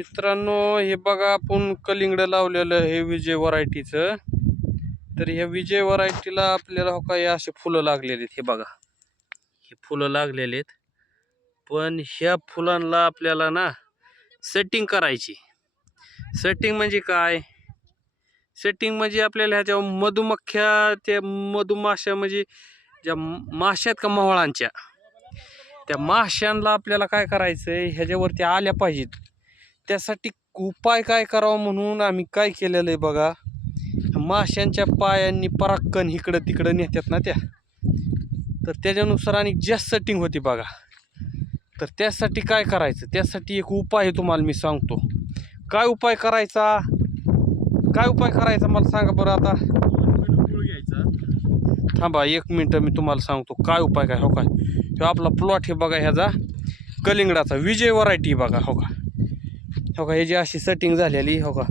मित्रांनो, हे बघा आपण कलिंगड लावलेलं हे विजय व्हरायटीचं. तर ह्या विजय व्हरायटीला आपल्याला हो काय असे फुलं लागलेले आहेत. हे बघा, हे फुलं लागलेले आहेत. पण ह्या फुलांना आपल्याला ना सेटिंग करायची. सेटिंग म्हणजे काय? सेटिंग म्हणजे आपल्याला ह्याच्या मधुमक्ख्या, त्या मधुमाशा म्हणजे ज्या माश्या आहेत का मवाळांच्या, त्या माश्यांना आपल्याला काय करायचंय, ह्याच्यावरती आल्या पाहिजेत. त्यासाठी उपाय काय करावा म्हणून आम्ही काय केलेलं आहे बघा, माश्यांच्या पायांनी पराक्कन इकडं तिकडं नेतात ना त्या, तर त्याच्यानुसार आणि जास्त सेटिंग होती बघा. तर त्यासाठी काय करायचं, त्यासाठी एक उपाय आहे तुम्हाला मी सांगतो. काय उपाय करायचा, काय उपाय करायचा मला सांगा बरं. आता गुळ घ्यायचा. थांबा 1 मिनटं, मी तुम्हाला सांगतो काय उपाय. काय हो काय, तो आपला प्लॉट हे बघा, ह्याचा कलिंगडाचा विजय व्हरायटी बघा. हो का, हो का, हे जी अशी सेटिंग झालेली हो का,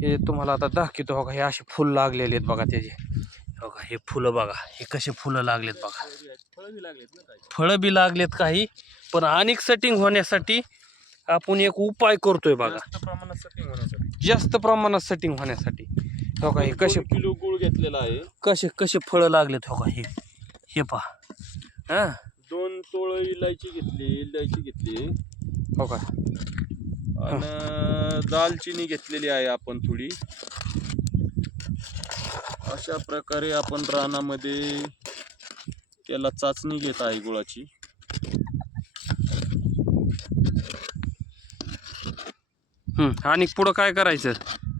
हे तुम्हाला आता दाखवतो. हो का, हे असे फुल लागलेले आहेत बघा त्याचे. हो का, हे फुलं बघा, हे कसे फुलं लागलेत बघा. फळं बी लागलेत काही, पण अनेक सेटिंग होण्यासाठी आपण एक उपाय करतोय बघा. जास्त प्रमाणात सेटिंग होण्यासाठी हो का, हे कसे किलो गुळ घेतलेला आहे. कसे कसे फळं लागलेत. हो का, हे पहा. हां, 2 तोळ इलायची घेतली हो का, आणि दालचिनी घेतलेली आहे आपण थोडी. अशा प्रकारे आपण रानामध्ये त्याला चाचणी घेत आहे गुळाची. आणि पुढं काय करायचं.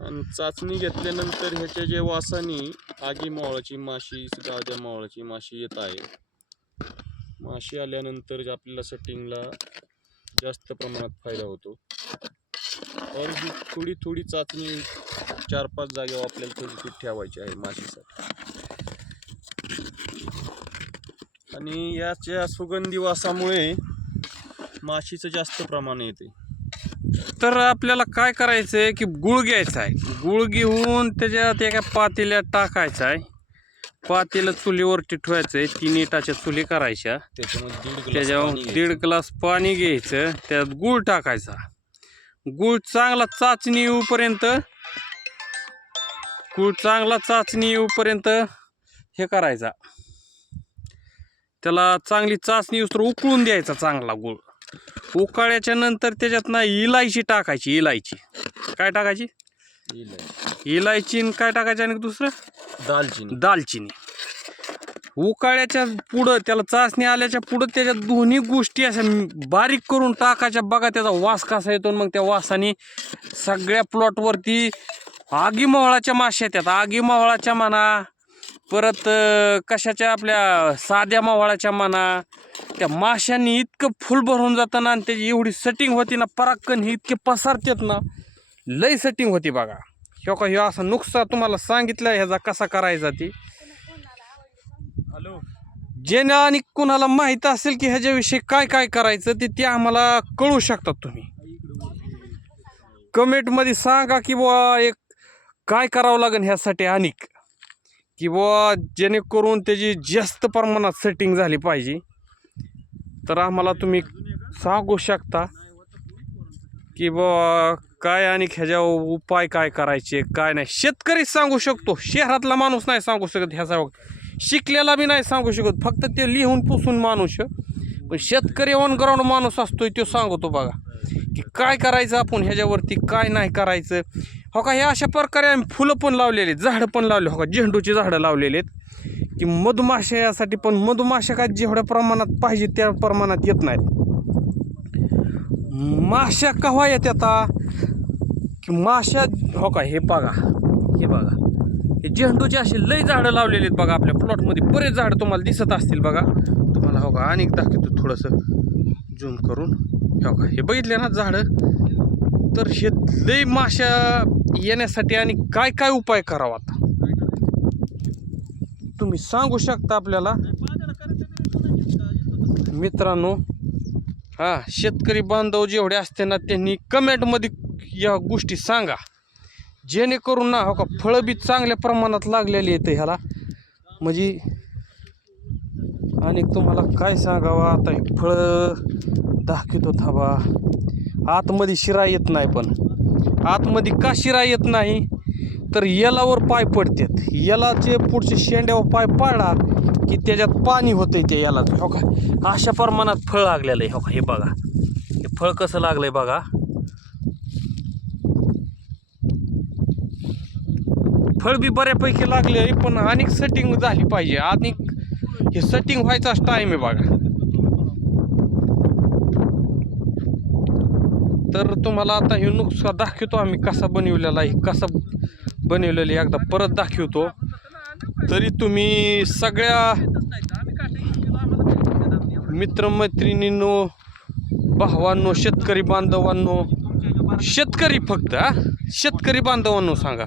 आणि चाचणी घेतल्यानंतर ह्याच्या जे वासाने आगी मावळाची माशी, गावद्या मावळाची माशी येत आहे. माशी आल्यानंतर आपल्याला सेटिंगला जास्त प्रमाणात फायदा होतो. और ही थोडी थोडी चाचणी 4-5 जागेवर आपल्याला थोडी ठेवायची आहे माशीसाठी. आणि याच्या सुगंधी वासामुळे माशीचं जास्त प्रमाण येते. तर आपल्याला काय करायचंय की गुळ घ्यायचा आहे. गुळ घेऊन त्याच्यात एका पातेल्यात टाकायचा आहे. पातेलं चुलीवरती ठेवायचं आहे. 3 इटाच्या चुली करायच्या. त्याच्यावर 1.5 ग्लास पाणी घ्यायचं, त्यात गुळ टाकायचा. गुळ चांगला चाचणी येऊपर्यंत हे करायचा. त्याला चांगली चाचणी येऊस तर उकळून द्यायचा चांगला गुळ. उकाळ्याच्या नंतर त्याच्यात ना इलायची टाकायची. इलायची काय टाकायची, इलायची काय टाकायची, आणि दुसरं दालचिनी. उकाळ्याच्या पुढं, त्याला चाचणी आल्याच्या पुढं त्याच्यात दोन्ही गोष्टी अशा बारीक करून टाकायच्या बघा. त्याचा वास कसा येतो, मग त्या वासाने सगळ्या प्लॉटवरती आगी मावळाच्या माश्या येतात. आगी मावळाच्या म्हणा, परत कशाच्या आपल्या साध्या मावळाच्या म्हणा, त्या माशांनी इतकं फुल भरून जातं ना, आणि त्याची एवढी सेटिंग होती ना, पराक्कन ही इतके पसारतात ना, लई सेटिंग होती बघा. ह्यो का, ह्यो असा नुकसा तुम्हाला सांगितलं ह्याचा कसा करायचा ती. ज्याने आणि कुणाला माहीत असेल की ह्याच्याविषयी काय काय करायचं ते आम्हाला कळू शकतात. तुम्ही कमेंटमध्ये सांगा की बुवा एक काय करावं लागेल ह्यासाठी, अनेक की बुवा जेणेकरून त्याची जास्त प्रमाणात सेटिंग झाली पाहिजे. तर आम्हाला तुम्ही सांगू शकता की बुवा काय आणि ह्याच्यावर उपाय काय करायचे काय नाही. शेतकरीच सांगू शकतो, शहरातला माणूस नाही सांगू शकत ह्याचा. शिकलेला बी नाही सांगू शकत, फक्त ते लिहून पुसून माणूस. पण शेतकरी ऑन ग्राउंड माणूस असतोय, तो सांगतो बघा की काय करायचं आपण ह्याच्यावरती, काय नाही करायचं. हो का, हे अशा प्रकारे आम्ही फुलं पण लावलेली आहेत, झाडं पण लावले. हो का, झेंडूची झाडं लावलेली आहेत की मधुमाशा यासाठी. पण मधुमाशा काय जेवढ्या प्रमाणात पाहिजे त्या प्रमाणात येत नाहीत. माश्या केव्हा येतात की माश्या, हो का, हे बघा, हे बघा, हे झेंडूची अशी लई झाडं लावलेली आहेत बघा. आपल्या प्लॉटमध्ये बरेच झाडं तुम्हाला दिसत असतील बघा. तुम्हाला हो का अनेक दाखवतो थोडंसं झूम करून. हो का, हे बघितले ना झाडं. तर हे लई माश्या येण्यासाठी आणि काय काय उपाय करावा आता तुम्ही सांगू शकता आपल्याला मित्रांनो. हा, शेतकरी बांधव जेवढे असते ना, त्यांनी कमेंटमध्ये या गोष्टी सांगा, जेणेकरून ना हो का फळं बी चांगल्या प्रमाणात लागलेली येतं ह्याला. म्हणजे आणि तुम्हाला काय सांगावं आता, हे फळं दाखवतो थांबा. आतमध्ये शिरा येत नाही. पण आतमध्ये का शिरा येत नाही तर येलावर पाय पडतात. येलाचे पुढचे शेंड्यावर पाय पाडला की त्याच्यात पाणी होतंय त्या येलाचं. हो का अशा प्रमाणात फळ लागलेलं आहे. हो का हे बघा हे फळ कसं लागलंय बघा. फळ बी बऱ्यापैकी लागले आहे पण अनेक सेटिंग झाली पाहिजे. अनेक हे सेटिंग व्हायचाच टाइम आहे बघा. तर तुम्हाला आता हे नुकसा दाखवतो आम्ही कसा बनवलेला आहे. कसा बनवलेलं एकदा परत दाखवतो. तरी तुम्ही सगळ्या मित्रमैत्रिणींनो, भावांनो, शेतकरी बांधवांनो, शेतकरी फक्त शेतकरी बांधवांनो सांगा,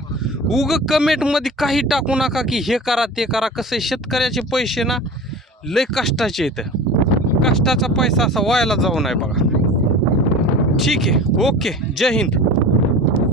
उग कमेंटमध्ये काही टाकू नका की हे करा ते करा. कसं आहे शेतकऱ्याचे पैसे ना लय कष्टाचे येतं. कष्टाचा पैसा असा वायाला जाऊ नये बघा. ठीक आहे, ओके, जय हिंद.